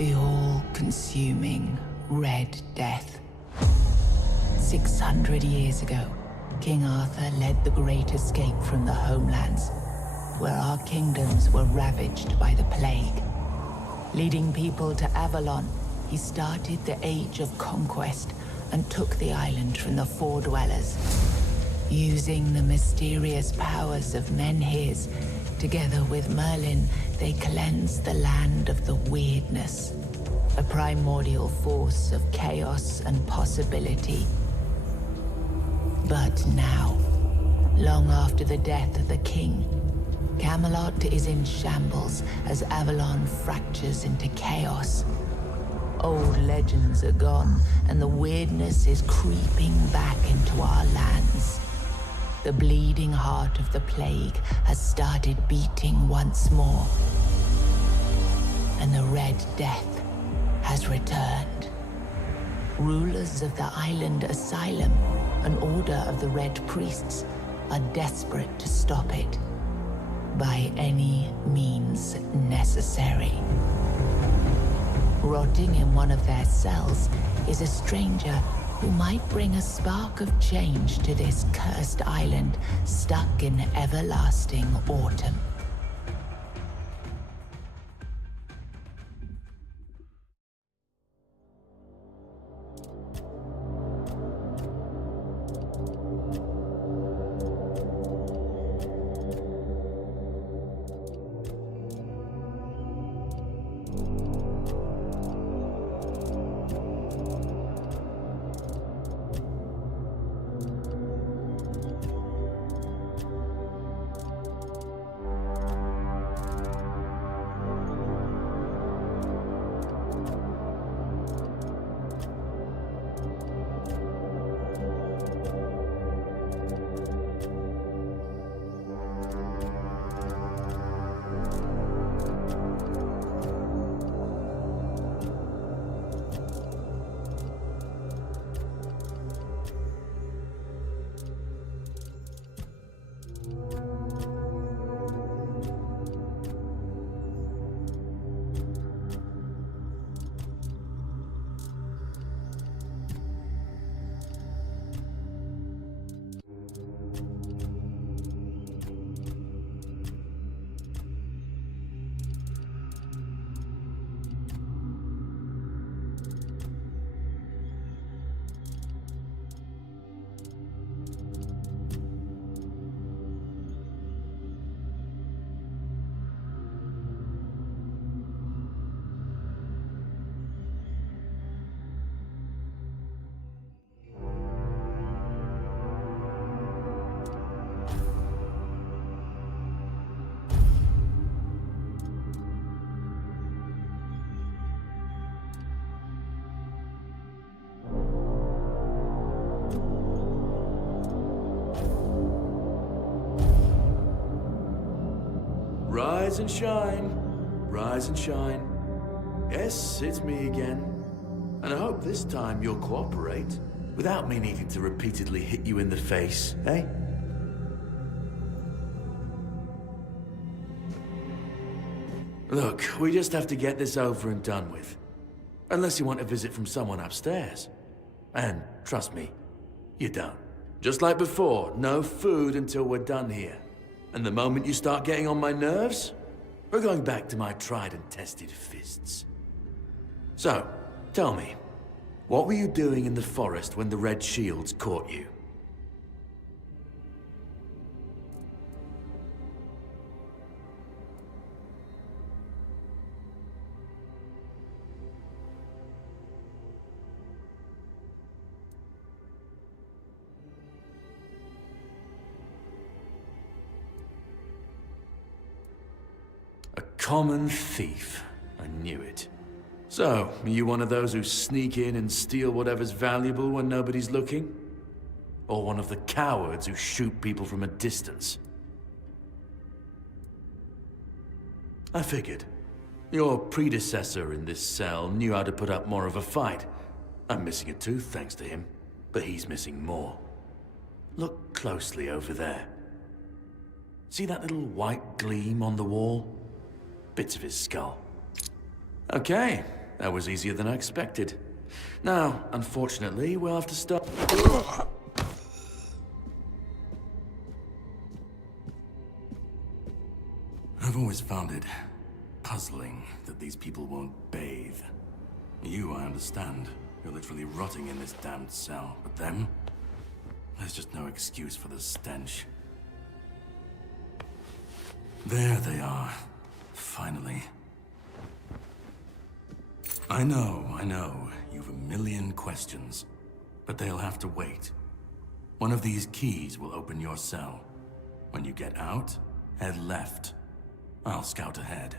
The all-consuming Red Death. 600 years ago, King Arthur led the Great Escape from the homelands, where our kingdoms were ravaged by the plague. Leading people to Avalon, he started the Age of Conquest and took the island from the Four Dwellers. Using the mysterious powers of Menhirs, together with Merlin, they cleansed the land of the weirdness, a primordial force of chaos and possibility. But now, long after the death of the king, Camelot is in shambles as Avalon fractures into chaos. Old legends are gone, and the weirdness is creeping back into our lands. The bleeding heart of the plague has started beating once more, and the Red Death has returned. Rulers of the island asylum, an order of the Red Priests, are desperate to stop it by any means necessary. Rotting in one of their cells is a stranger who might bring a spark of change to this cursed island stuck in everlasting autumn. Rise and shine, rise and shine. Yes, it's me again. And I hope this time you'll cooperate, without me needing to repeatedly hit you in the face, eh? Look, we just have to get this over and done with. Unless you want a visit from someone upstairs. And trust me, you don't. Just like before, no food until we're done here. And the moment you start getting on my nerves, we're going back to my tried and tested fists. So, tell me, what were you doing in the forest when the Red Shields caught you? Common thief. I knew it. So, are you one of those who sneak in and steal whatever's valuable when nobody's looking? Or one of the cowards who shoot people from a distance? I figured. Your predecessor in this cell knew how to put up more of a fight. I'm missing a tooth thanks to him, but he's missing more. Look closely over there. See that little white gleam on the wall? Bits of his skull. Okay, That was easier than I expected. Now, unfortunately, we'll have to start... I've always found it puzzling that these people won't bathe. You, I understand. You're literally rotting in this damned cell. But them? There's just no excuse for the stench. There they are. Finally. I know. You've a million questions. But they'll have to wait. One of these keys will open your cell. When you get out, head left. I'll scout ahead.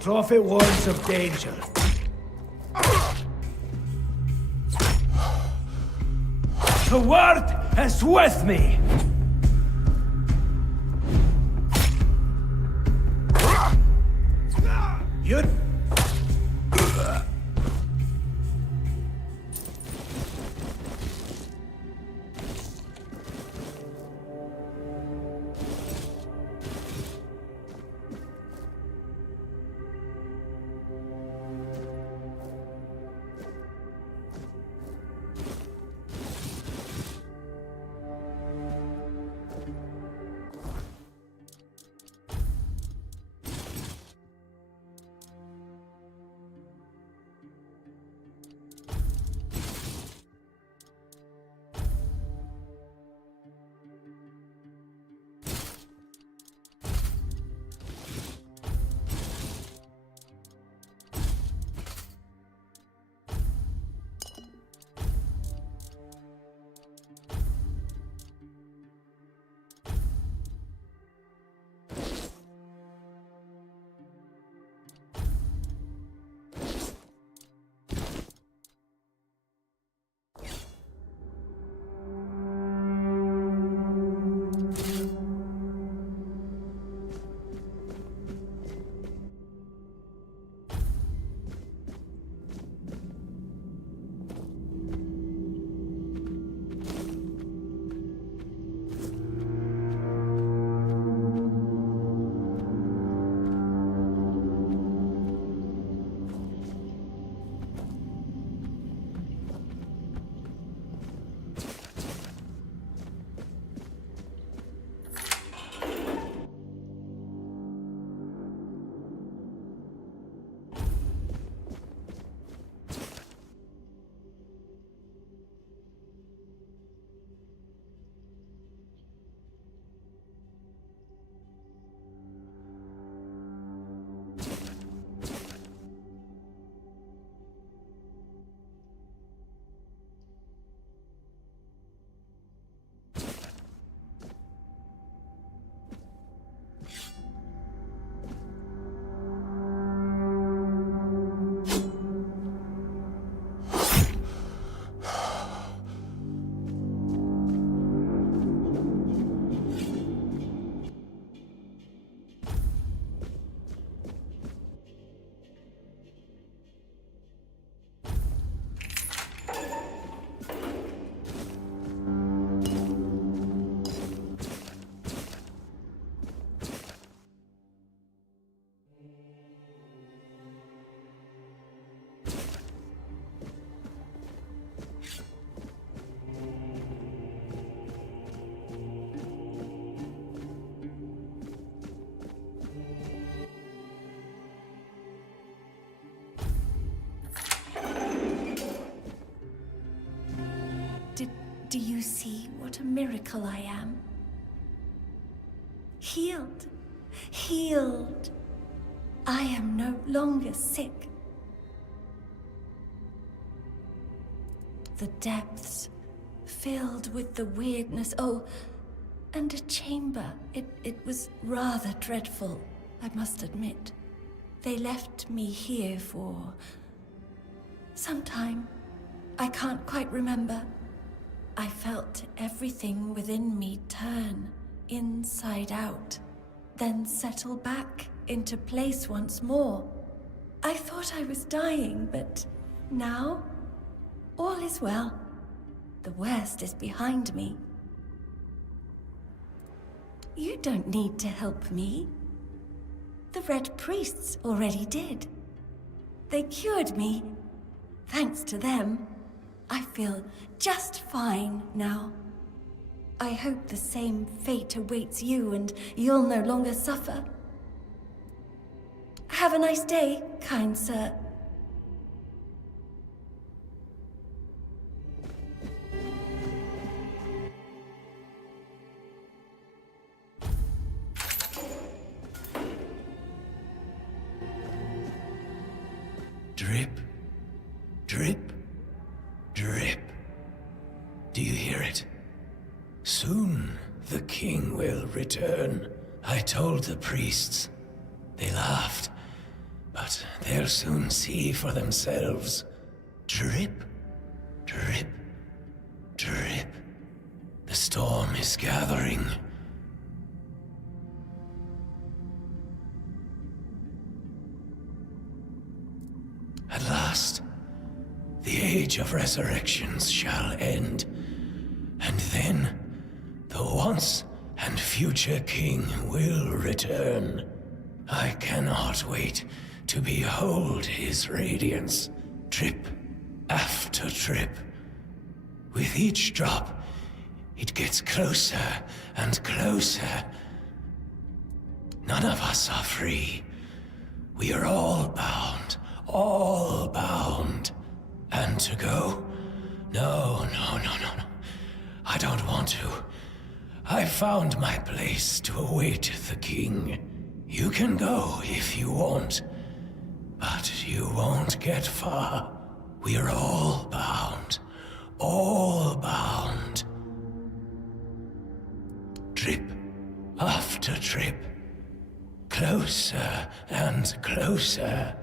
Prophet warns of danger. The word is with me! You... Do you see what a miracle I am? Healed. Healed. I am no longer sick. The depths filled with the weirdness. Oh, and a chamber. It was rather dreadful, I must admit. They left me here for some time. I can't quite remember. I felt everything within me turn inside out, then settle back into place once more. I thought I was dying, but now all is well. The worst is behind me. You don't need to help me. The Red Priests already did. They cured me. Thanks to them, I feel just fine now. I hope the same fate awaits you and you'll no longer suffer. Have a nice day, kind sir. Drip, drip, drip. Do you hear it? Soon the king will return. I told the priests. They laughed, but they'll soon see for themselves. Drip, drip, drip. The storm is gathering. At last, the age of resurrections shall end, and then the once and future king will return. I cannot wait to behold his radiance, drip after drip. With each drop, it gets closer and closer. None of us are free. We are all bound. All bound. And to go? No. I don't want to. I found my place to await the king. You can go if you want, but you won't get far. We are all bound. All bound. Trip after trip. Closer and closer.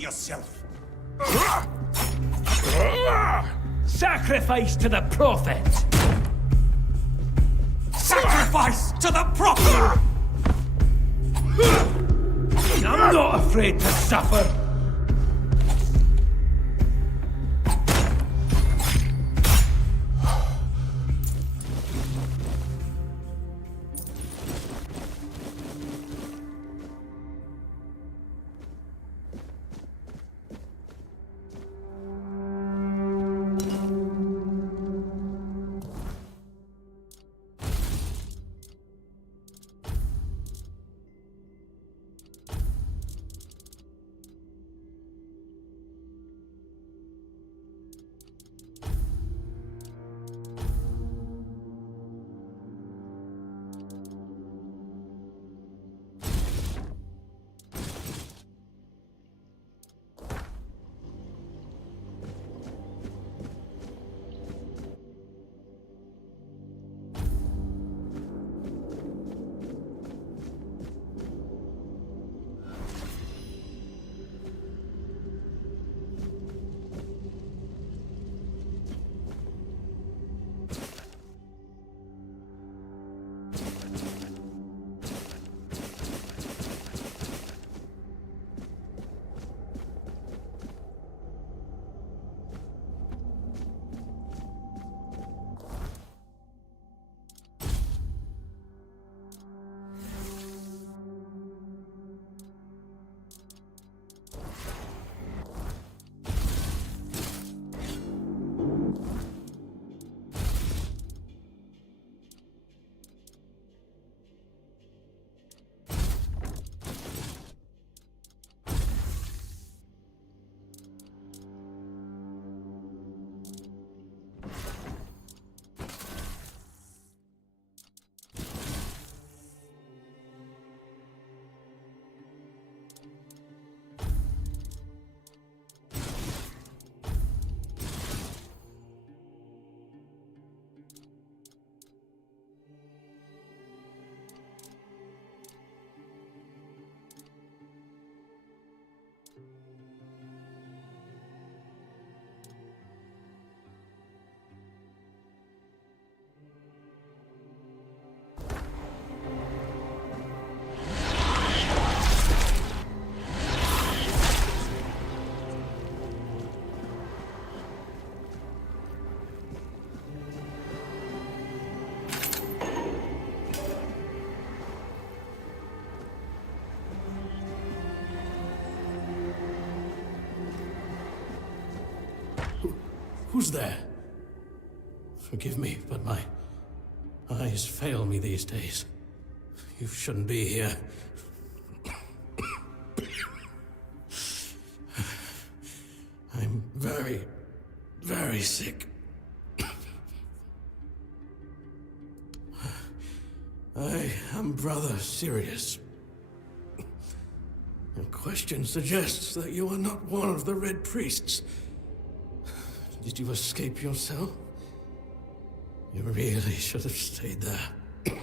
yourself. Sacrifice to the prophet! Sacrifice to the prophet! I'm not afraid to suffer! Who's there? Forgive me, but my eyes fail me these days. You shouldn't be here. I'm very, very sick. I am Brother Sirius. Your question suggests that you are not one of the Red Priests. Did you escape your cell? You really should have stayed there.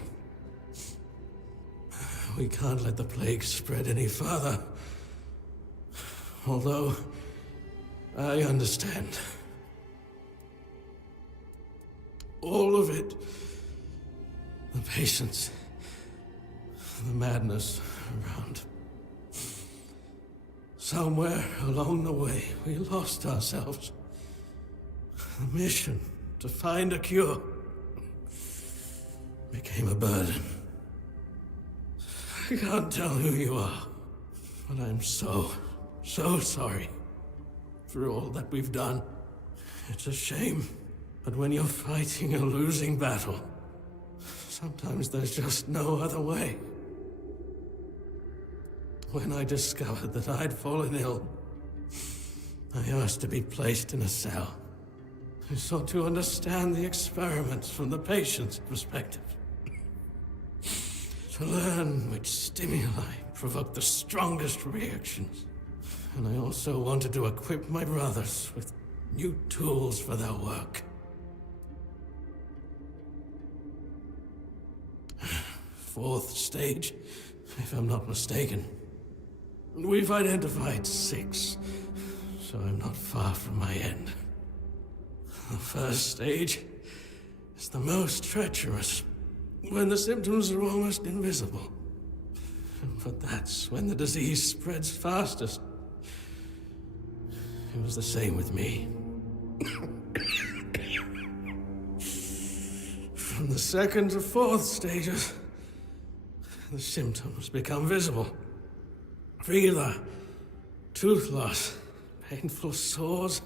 We can't let the plague spread any further. Although, I understand. All of it. The patience. The madness around. Somewhere along the way, we lost ourselves. The mission to find a cure became a burden. I can't tell who you are, but I'm so sorry for all that we've done. It's a shame, but when you're fighting a losing battle, sometimes there's just no other way. When I discovered that I'd fallen ill, I asked to be placed in a cell. I sought to understand the experiments from the patient's perspective. To learn which stimuli provoke the strongest reactions. And I also wanted to equip my brothers with new tools for their work. Fourth stage, if I'm not mistaken. We've identified 6, so I'm not far from my end. The first stage is the most treacherous, when the symptoms are almost invisible. But that's when the disease spreads fastest. It was the same with me. From the 2nd to 4th stages, the symptoms become visible. Fever, tooth loss, painful sores,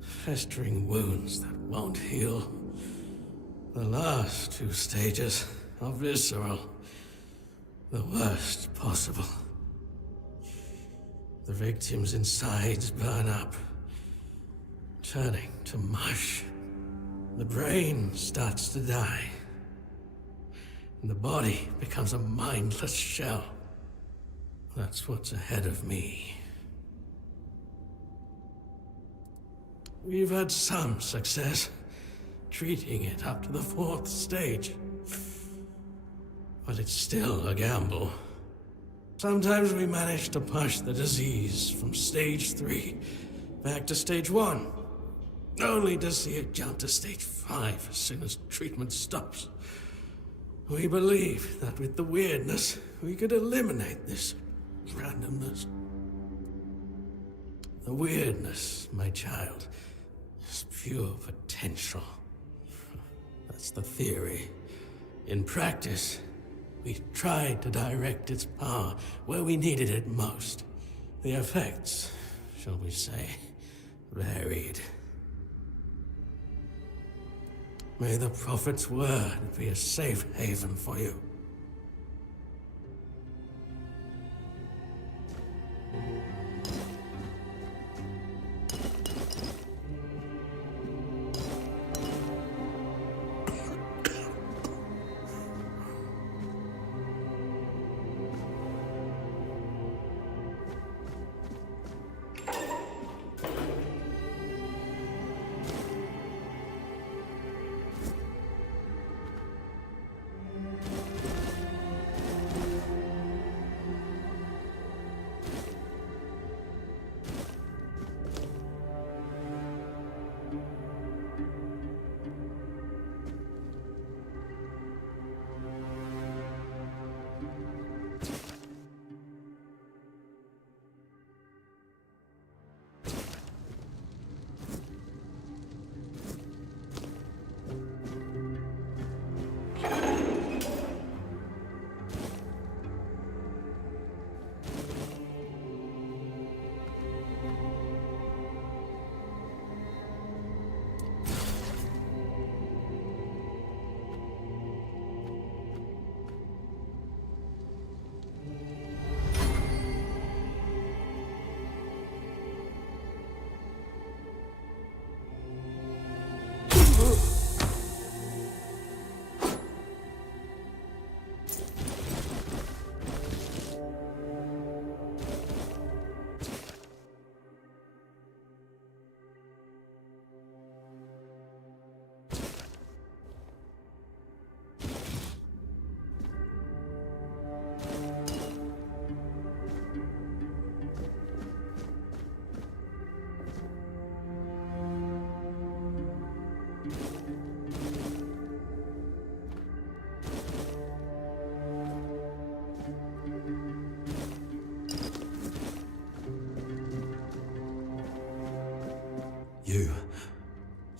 festering wounds that won't heal. The last 2 stages are visceral, the worst possible. The victim's insides burn up, turning to mush. The brain starts to die, and the body becomes a mindless shell. That's what's ahead of me. We've had some success treating it up to the 4th stage, but it's still a gamble. Sometimes we manage to push the disease from stage 3 back to stage 1, only to see it jump to stage 5 as soon as treatment stops. We believe that with the weirdness, we could eliminate this randomness. The weirdness, my child, is pure potential. That's the theory. In practice, we tried to direct its power where we needed it most. The effects, shall we say, varied. May the Prophet's word be a safe haven for you.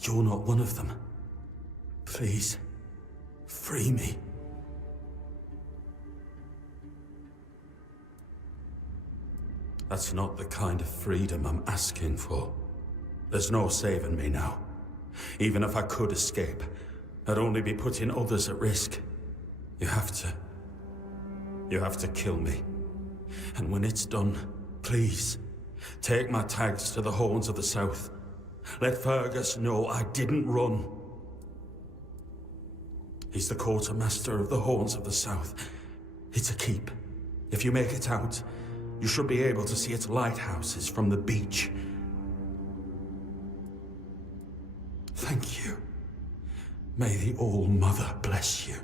You're not one of them. Please, free me. That's not the kind of freedom I'm asking for. There's no saving me now. Even if I could escape, I'd only be putting others at risk. You have to kill me. And when it's done, please, take my tags to the Horns of the South. Let Fergus know I didn't run. He's the quartermaster of the Horns of the South. It's a keep. If you make it out, you should be able to see its lighthouses from the beach. Thank you. May the All-Mother bless you.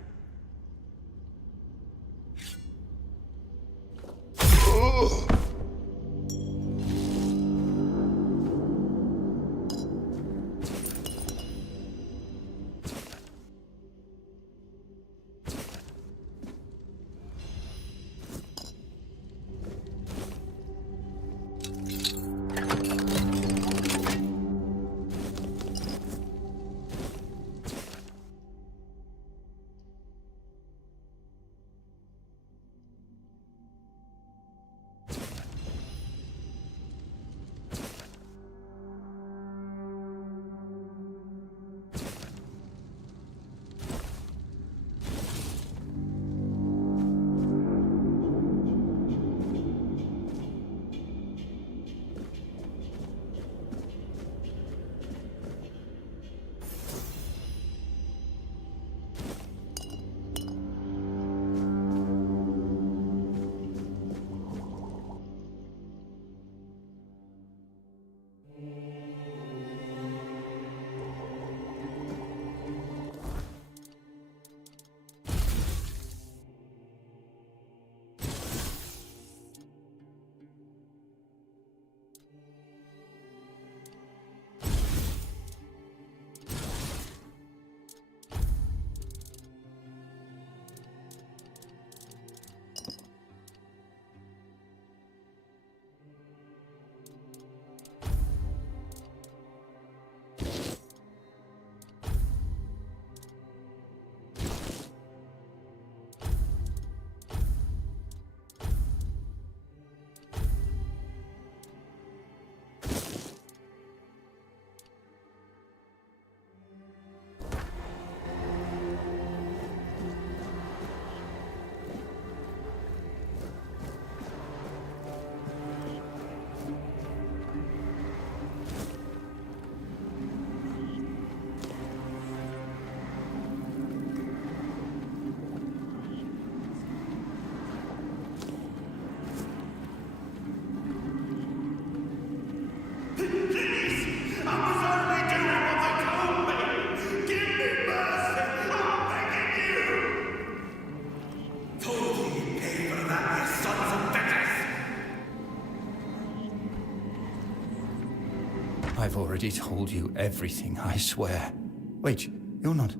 I've already told you everything, I swear. Wait, you're not...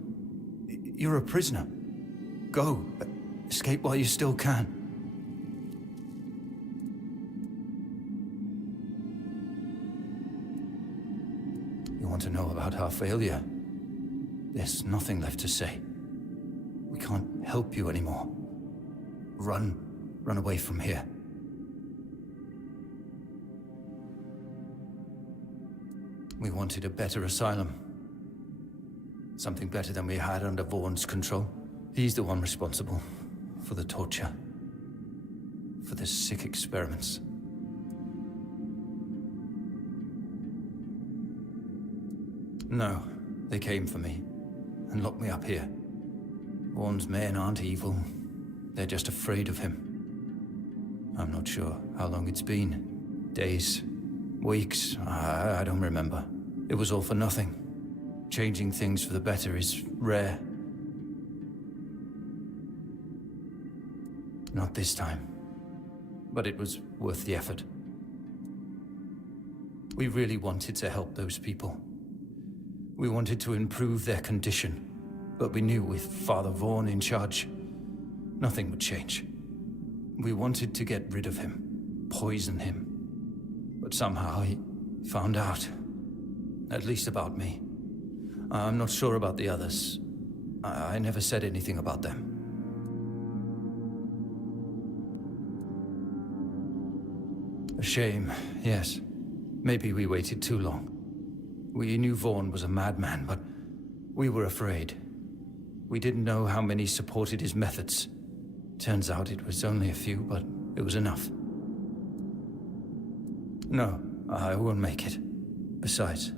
You're a prisoner. Go. Escape while you still can. You want to know about our failure? There's nothing left to say. We can't help you anymore. Run. Run away from here. We wanted a better asylum. Something better than we had under Vaughn's control. He's the one responsible for the torture. For the sick experiments. No, they came for me and locked me up here. Vaughn's men aren't evil. They're just afraid of him. I'm not sure how long it's been. Days, weeks, I don't remember. It was all for nothing. Changing things for the better is rare. Not this time. But it was worth the effort. We really wanted to help those people. We wanted to improve their condition. But we knew with Father Vaughn in charge, nothing would change. We wanted to get rid of him, poison him. But somehow he found out. At least about me. I'm not sure about the others. I never said anything about them. A shame, yes. Maybe we waited too long. We knew Vaughn was a madman, but we were afraid. We didn't know how many supported his methods. Turns out it was only a few, but it was enough. No, I won't make it. Besides,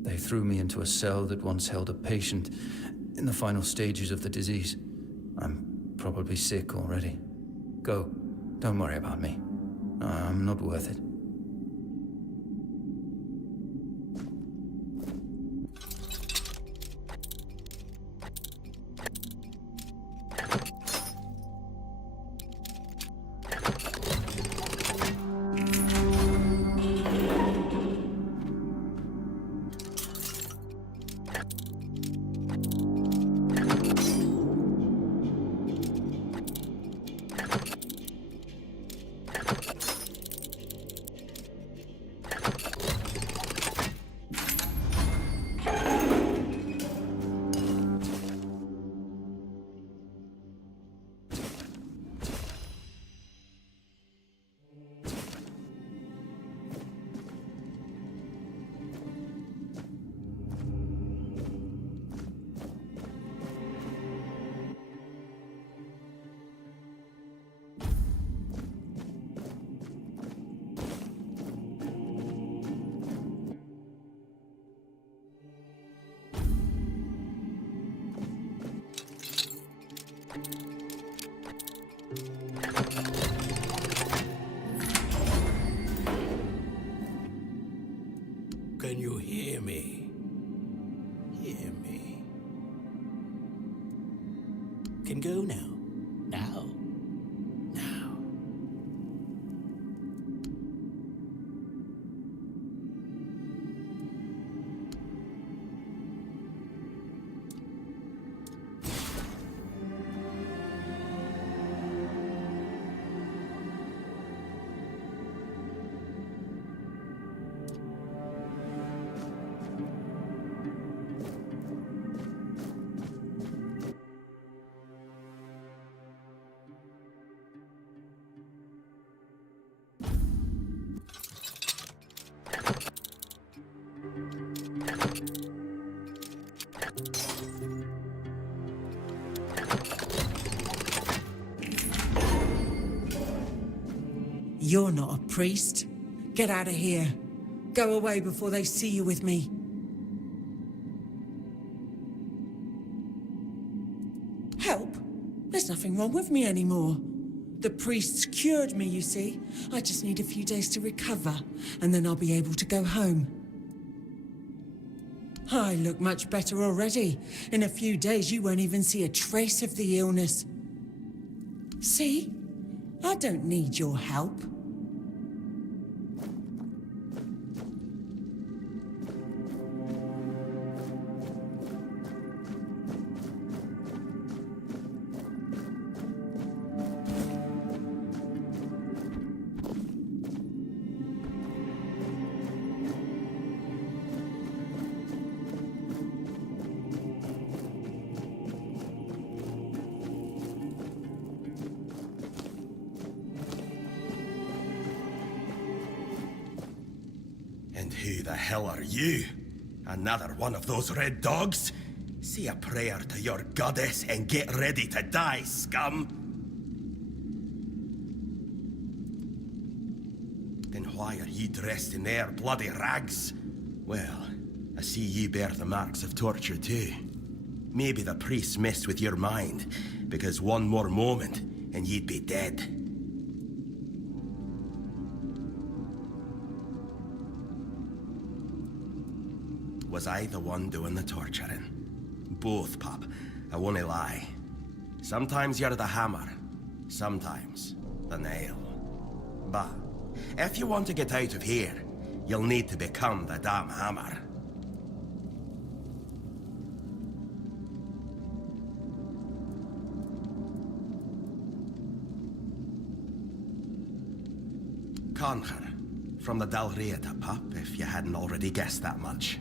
they threw me into a cell that once held a patient in the final stages of the disease. I'm probably sick already. Go. Don't worry about me. I'm not worth it. Can you hear me? Hear me. Can go now. Now. Now. You're not a priest. Get out of here. Go away before they see you with me. Help? There's nothing wrong with me anymore. The priests cured me, you see. I just need a few days to recover, and then I'll be able to go home. I look much better already. In a few days, you won't even see a trace of the illness. See? I don't need your help. And who the hell are you? Another one of those red dogs? Say a prayer to your goddess and get ready to die, scum! Then why are you dressed in their bloody rags? Well, I see you bear the marks of torture too. Maybe the priests messed with your mind, because one more moment and you'd be dead. Was I the one doing the torturing? Both, pup. I won't lie. Sometimes you're the hammer, sometimes the nail. But if you want to get out of here, you'll need to become the damn hammer. Conquer, from the Dalrieta, pup, if you hadn't already guessed that much.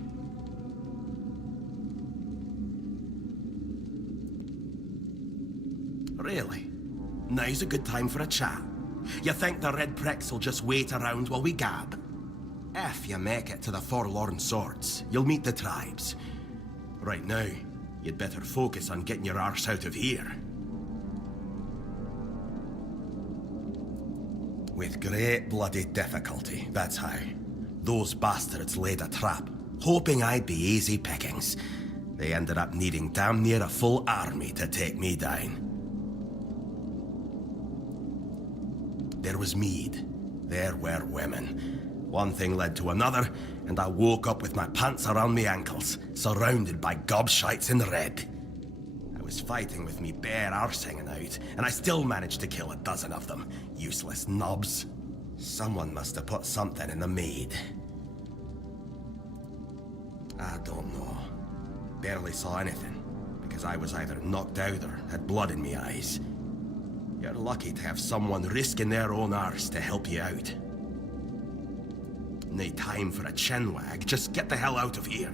Really? Now's a good time for a chat. You think the red pricks will just wait around while we gab? If you make it to the Forlorn Swords, you'll meet the tribes. Right now, you'd better focus on getting your arse out of here. With great bloody difficulty, that's how. Those bastards laid a trap, hoping I'd be easy pickings. They ended up needing damn near a full army to take me down. There was mead. There were women. One thing led to another, and I woke up with my pants around my ankles, surrounded by gobshites in red. I was fighting with me bare arse hanging out, and I still managed to kill a dozen of them. Useless knobs. Someone must have put something in the mead. I don't know. Barely saw anything, because I was either knocked out or had blood in my eyes. You're lucky to have someone risking their own arse to help you out. No time for a chinwag, just get the hell out of here.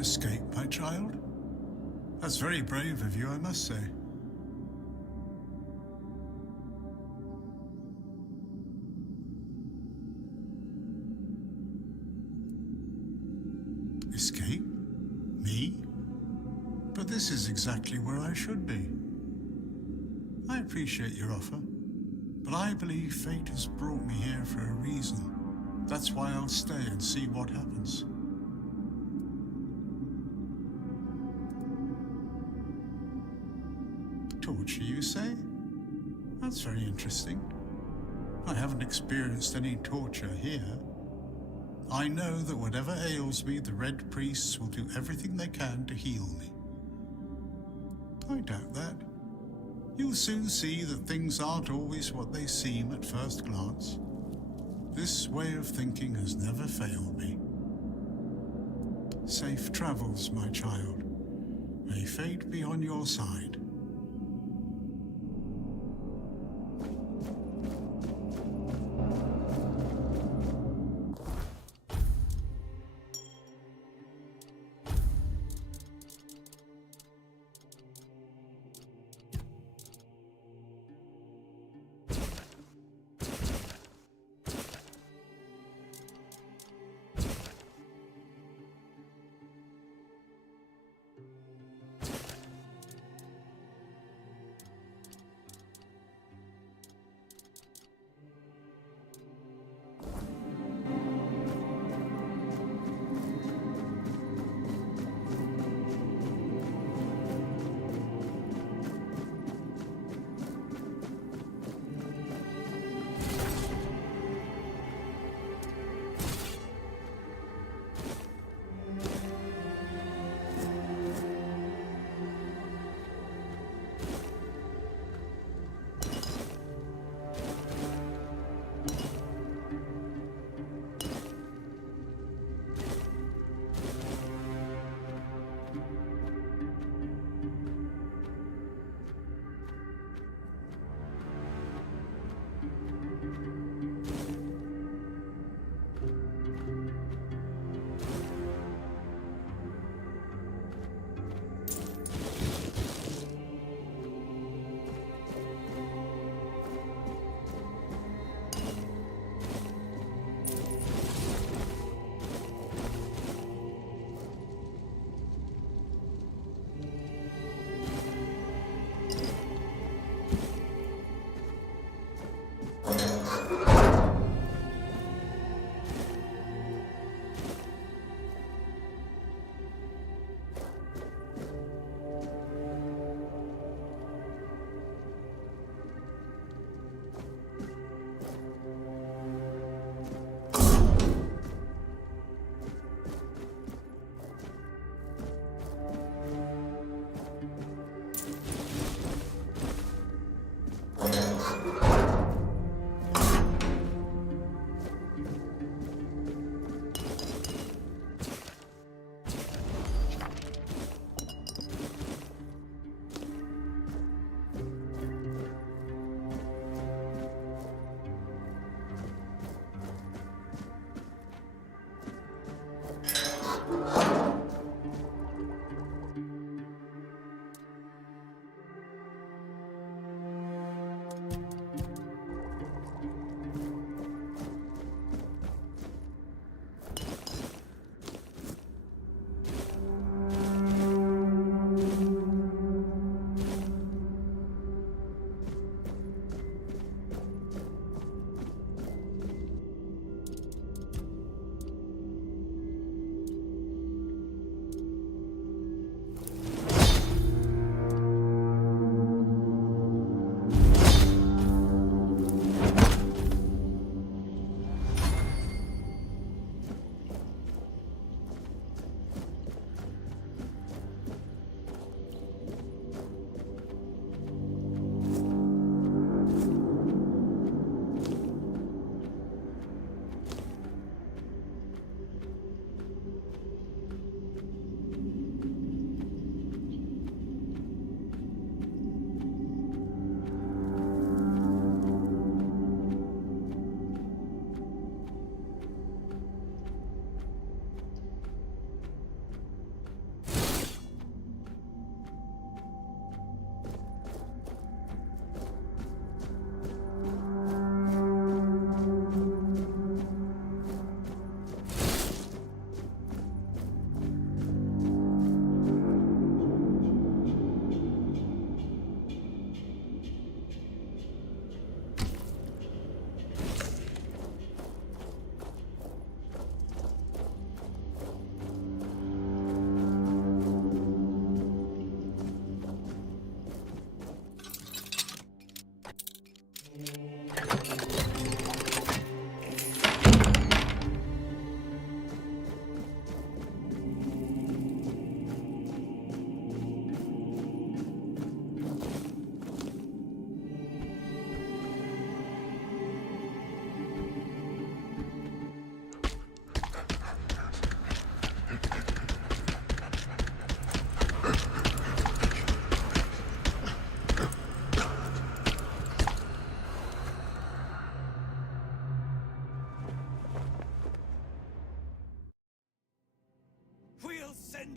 Escape, my child? That's very brave of you, I must say. Escape? Me? But this is exactly where I should be. I appreciate your offer, but I believe fate has brought me here for a reason. That's why I'll stay and see what happens. Torture, you say? That's very interesting. I haven't experienced any torture here. I know that whatever ails me, the Red Priests will do everything they can to heal me. I doubt that. You'll soon see that things aren't always what they seem at first glance. This way of thinking has never failed me. Safe travels, my child. May fate be on your side.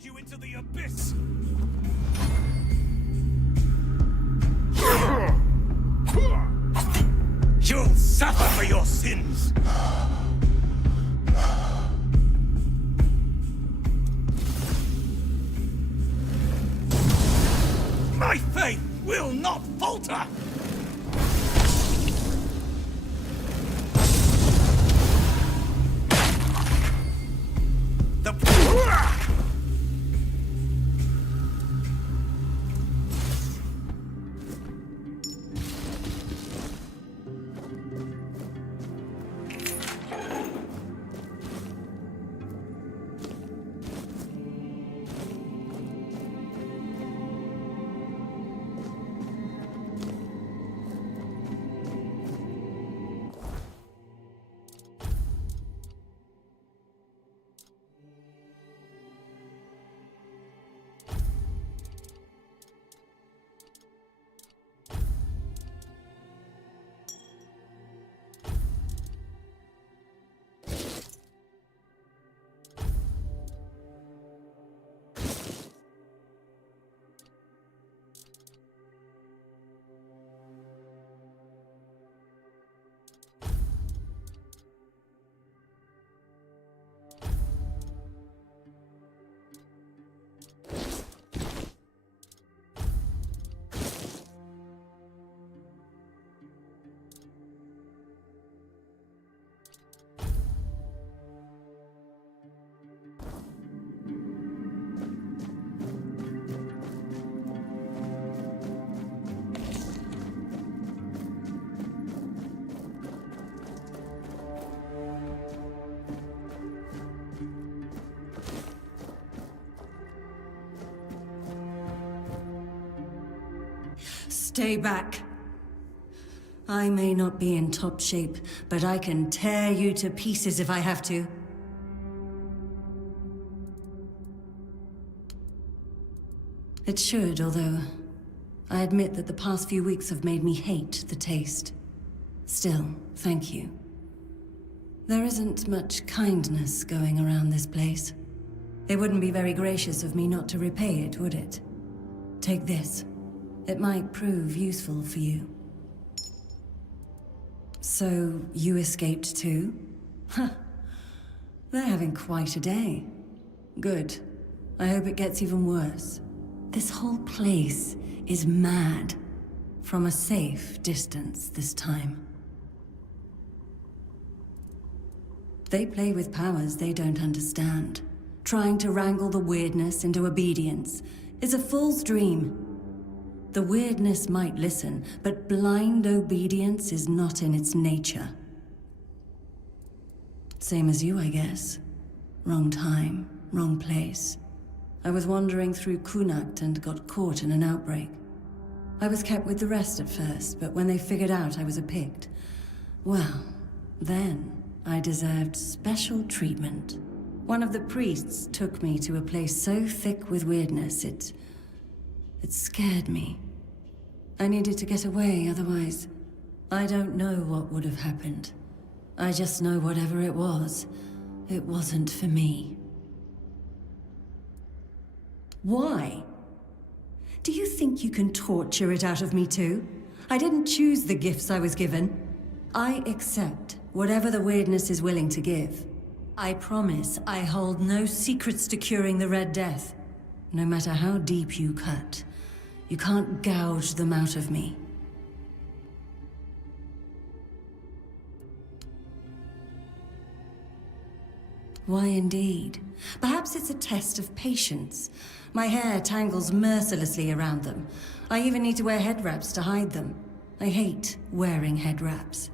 send you into the abyss! You'll suffer for your sins! My faith will not falter! Stay back. I may not be in top shape, but I can tear you to pieces if I have to. It should, although I admit that the past few weeks have made me hate the taste. Still, thank you. There isn't much kindness going around this place. It wouldn't be very gracious of me not to repay it, would it? Take this. It might prove useful for you. So, you escaped too? Huh. They're having quite a day. Good. I hope it gets even worse. This whole place is mad. From a safe distance this time. They play with powers they don't understand. Trying to wrangle the weirdness into obedience is a fool's dream. The weirdness might listen, but blind obedience is not in its nature. Same as you, I guess. Wrong time, wrong place. I was wandering through Kunakt and got caught in an outbreak. I was kept with the rest at first, but when they figured out I was a Pict, well, then I deserved special treatment. One of the priests took me to a place so thick with weirdness, it scared me. I needed to get away, otherwise, I don't know what would have happened. I just know whatever it wasn't for me. Why? Do you think you can torture it out of me too? I didn't choose the gifts I was given. I accept whatever the weirdness is willing to give. I promise I hold no secrets to curing the Red Death. No matter how deep you cut, you can't gouge them out of me. Why indeed? Perhaps it's a test of patience. My hair tangles mercilessly around them. I even need to wear head wraps to hide them. I hate wearing head wraps.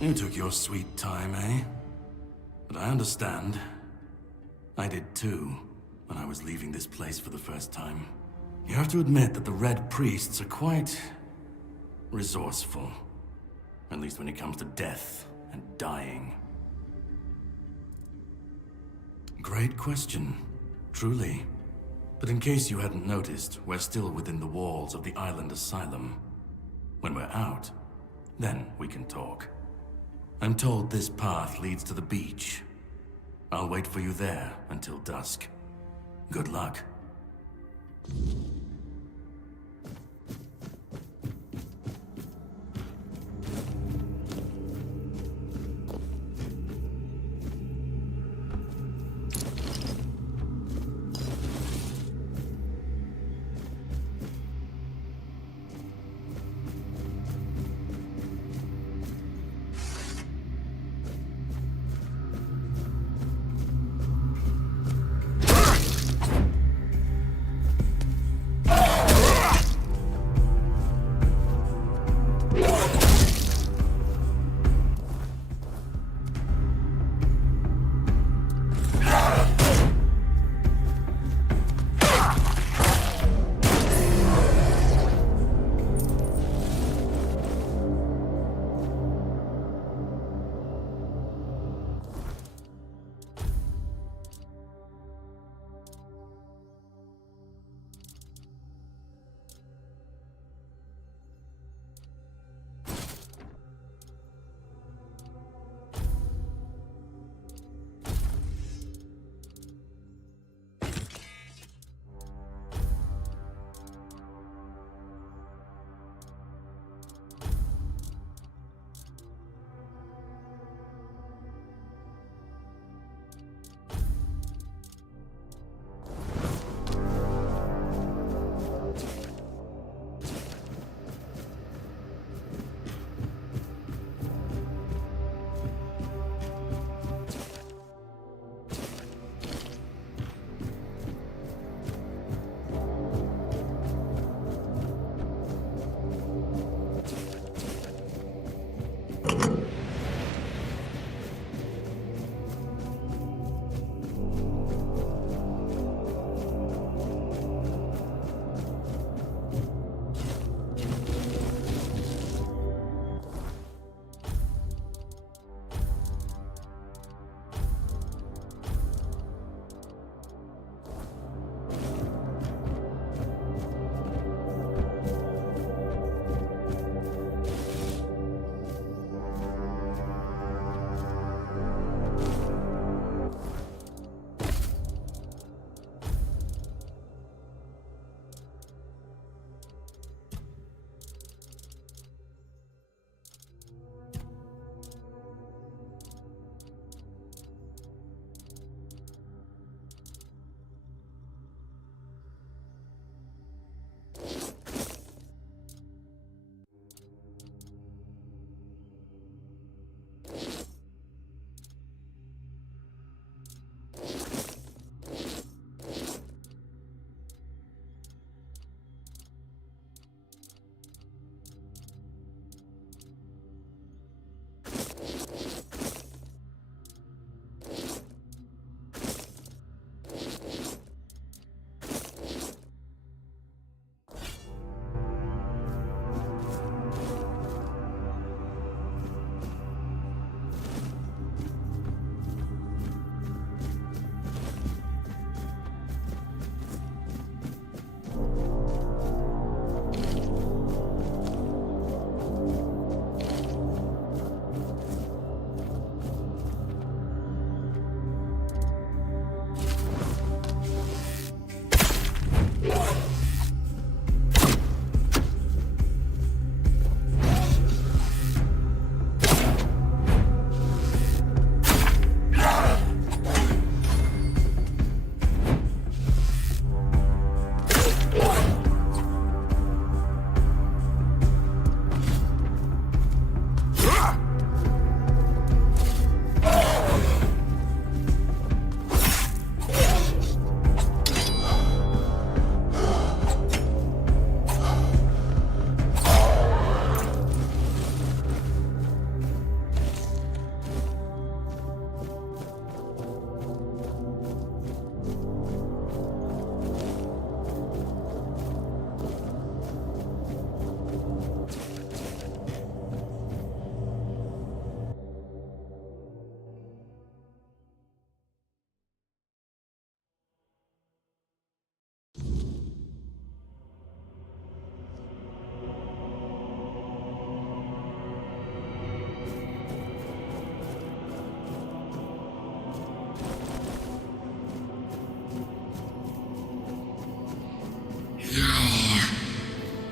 You took your sweet time, eh? But I understand. I did too, when I was leaving this place for the first time. You have to admit that the Red Priests are quite resourceful. At least when it comes to death and dying. Great question, truly. But in case you hadn't noticed, we're still within the walls of the island asylum. When we're out, then we can talk. I'm told this path leads to the beach. I'll wait for you there until dusk. Good luck.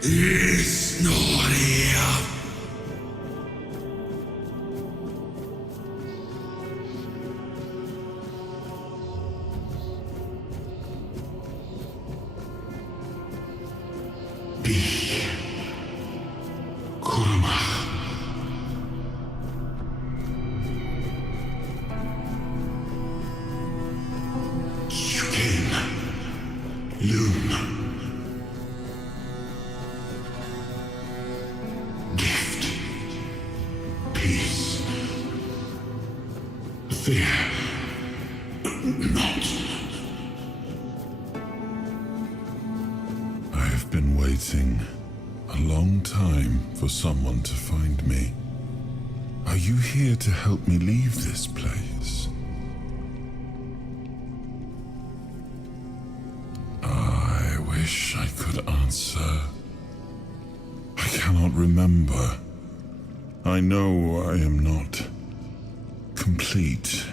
It's not here. Someone to find me. Are you here to help me leave this place? I wish I could answer. I cannot remember. I know I am not complete.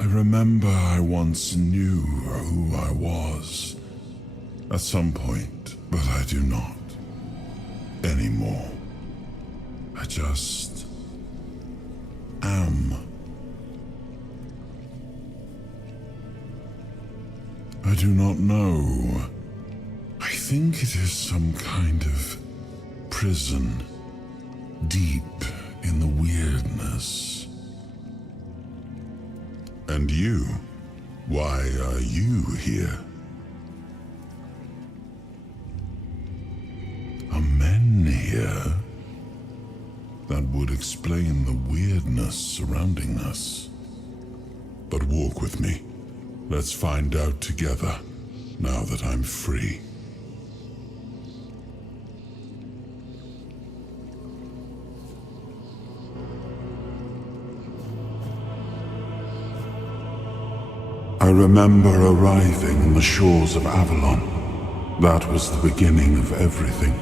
I remember I once knew who I was at some point, but I do not anymore. I just am. I do not know. I think it is some kind of prison, deep in the weirdness. And you? Why are you here? Are men here? That would explain the weirdness surrounding us. But walk with me. Let's find out together, now that I'm free. I remember arriving on the shores of Avalon. That was the beginning of everything.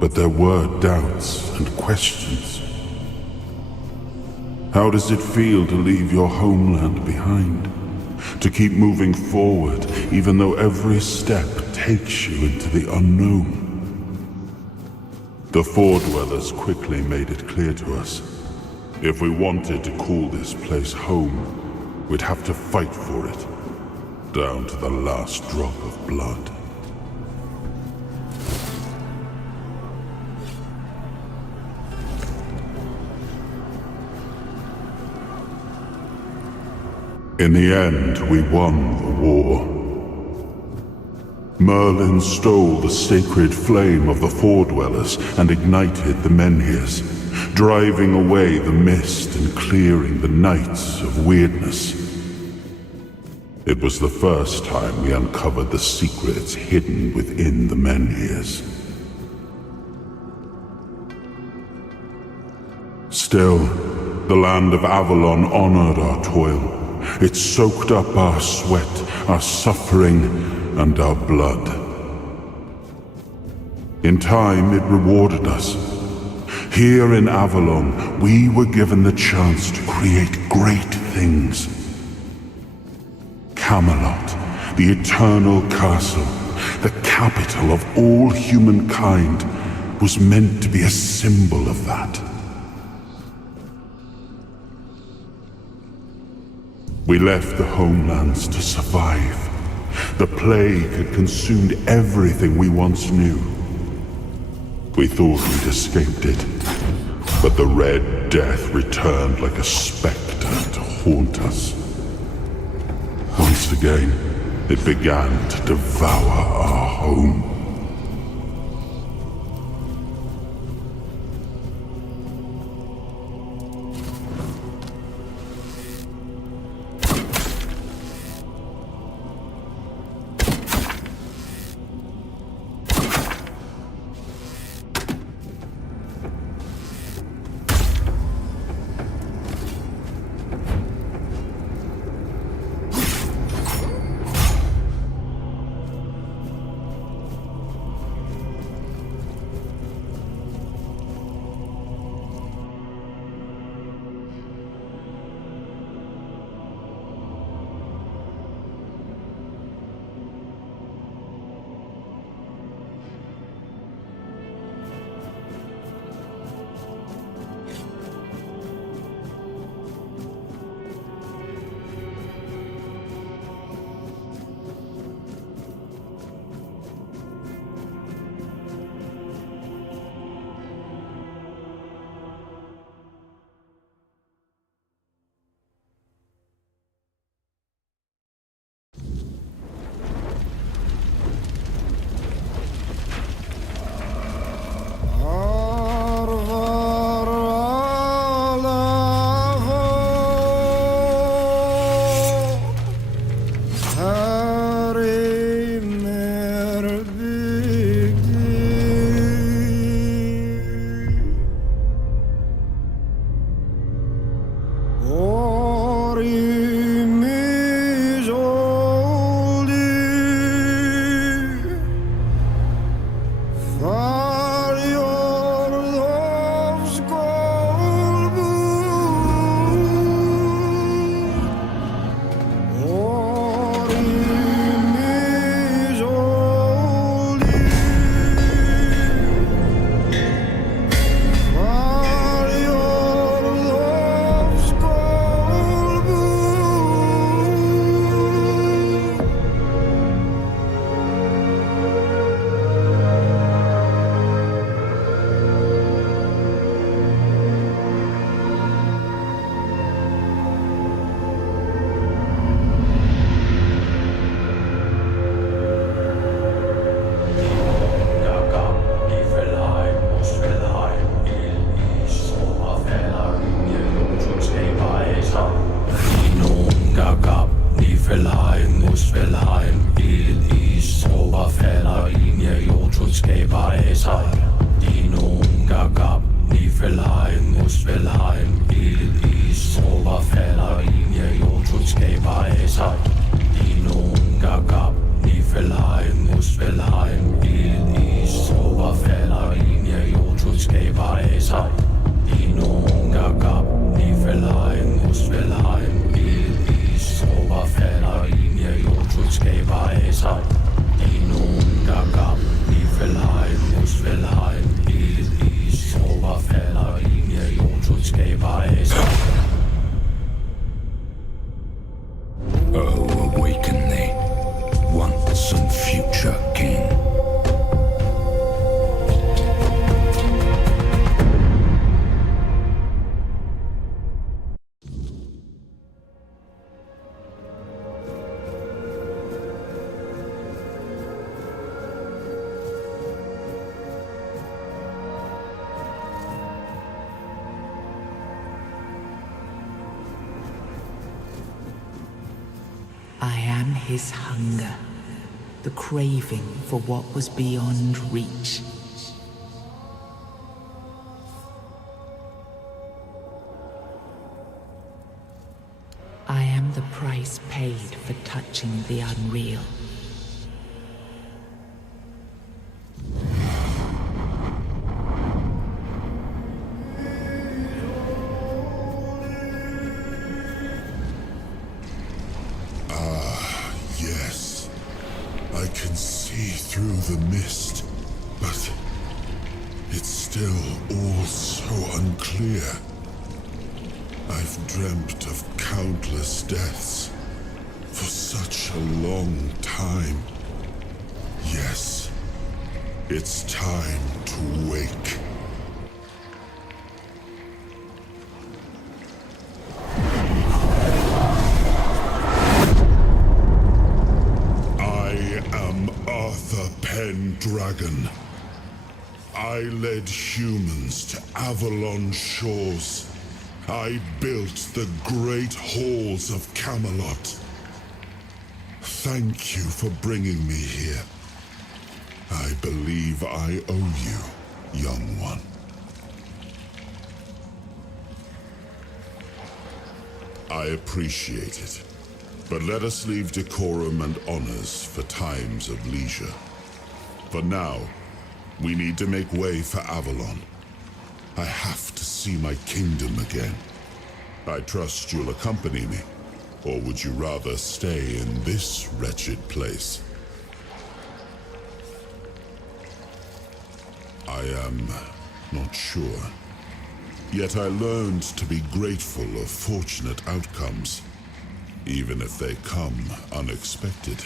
But there were doubts and questions. How does it feel to leave your homeland behind? To keep moving forward, even though every step takes you into the unknown? The Four Dwellers quickly made it clear to us. If we wanted to call this place home, we'd have to fight for it, down to the last drop of blood. In the end, we won the war. Merlin stole the sacred flame of the Four Dwellers and ignited the Menhirs, driving away the mist and clearing the nights of weirdness. It was the first time we uncovered the secrets hidden within the Menhirs. Still, the land of Avalon honored our toil. It soaked up our sweat, our suffering, and our blood. In time, it rewarded us. Here in Avalon, we were given the chance to create great things. Camelot, the eternal castle, the capital of all humankind, was meant to be a symbol of that. We left the homelands to survive. The plague had consumed everything we once knew. We thought we'd escaped it, but the Red Death returned like a spectre to haunt us. Once again, it began to devour our home. Felheim, Is, Oberfeller, Linie, Jotutsgeber, Esai, Inung, Gagab, Nifelheim, Musfelheim, Is, Oberfeller, Linie, Jotutsgeber, Esai, Inung, Gagab, Nifelheim, Musfelheim, Is, Oberfeller, Linie, Jotutsgeber, Esai, Inung, Gagab, Nifelheim, Musfelheim, Is, Oberfeller, Linie, Jotutsgeber, Esai. Oh, awaken thee, once and future king. I am his hunger, the craving for what was beyond reach. I am the price paid for touching the unreal. Yes, I can see through the mist, but it's still all so unclear. I've dreamt of countless deaths for such a long time. Yes, it's time to wake. Pendragon. I led humans to Avalon shores. I built the great halls of Camelot. Thank you for bringing me here. I believe I owe you, young one. I appreciate it, but let us leave decorum and honors for times of leisure. For now, we need to make way for Avalon. I have to see my kingdom again. I trust you'll accompany me, or would you rather stay in this wretched place? I am not sure. Yet I learned to be grateful of fortunate outcomes, even if they come unexpected.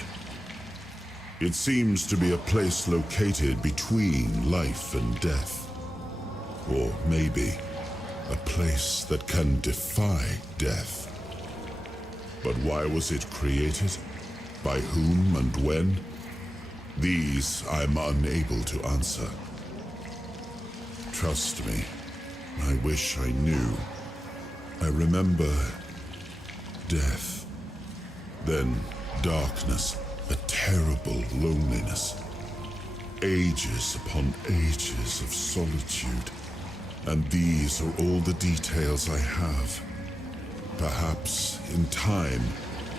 It seems to be a place located between life and death. Or maybe a place that can defy death. But why was it created? By whom and when? These I'm unable to answer. Trust me, I wish I knew. I remember death, then darkness, a terrible loneliness, ages upon ages of solitude, and these are all the details I have. Perhaps, in time,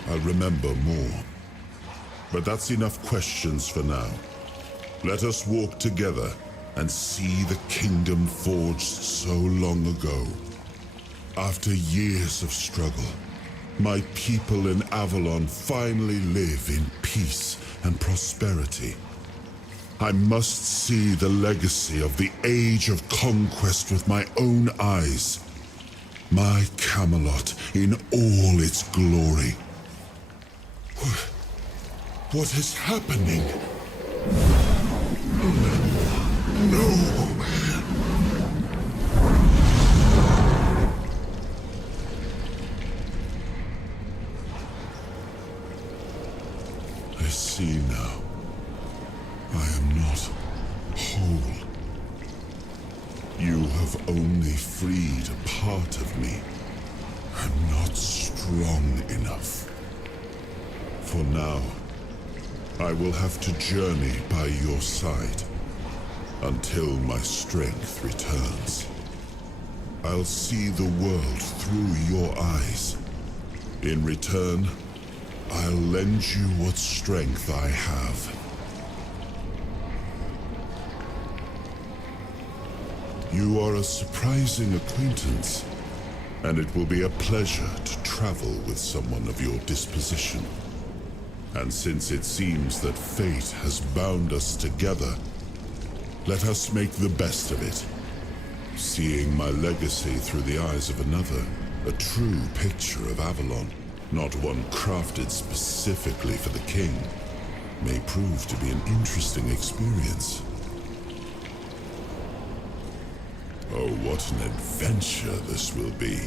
I'll remember more. But that's enough questions for now. Let us walk together and see the kingdom forged so long ago. After years of struggle, my people in Avalon finally live in peace and prosperity. I must see the legacy of the Age of Conquest with my own eyes. My Camelot in all its glory. What is happening? No! I see now. I am not whole. You have only freed a part of me. I'm not strong enough. For now, I will have to journey by your side until my strength returns. I'll see the world through your eyes. In return, I'll lend you what strength I have. You are a surprising acquaintance, and it will be a pleasure to travel with someone of your disposition. And since it seems that fate has bound us together, let us make the best of it. Seeing my legacy through the eyes of another, a true picture of Avalon, not one crafted specifically for the king, may prove to be an interesting experience. Oh, what an adventure this will be.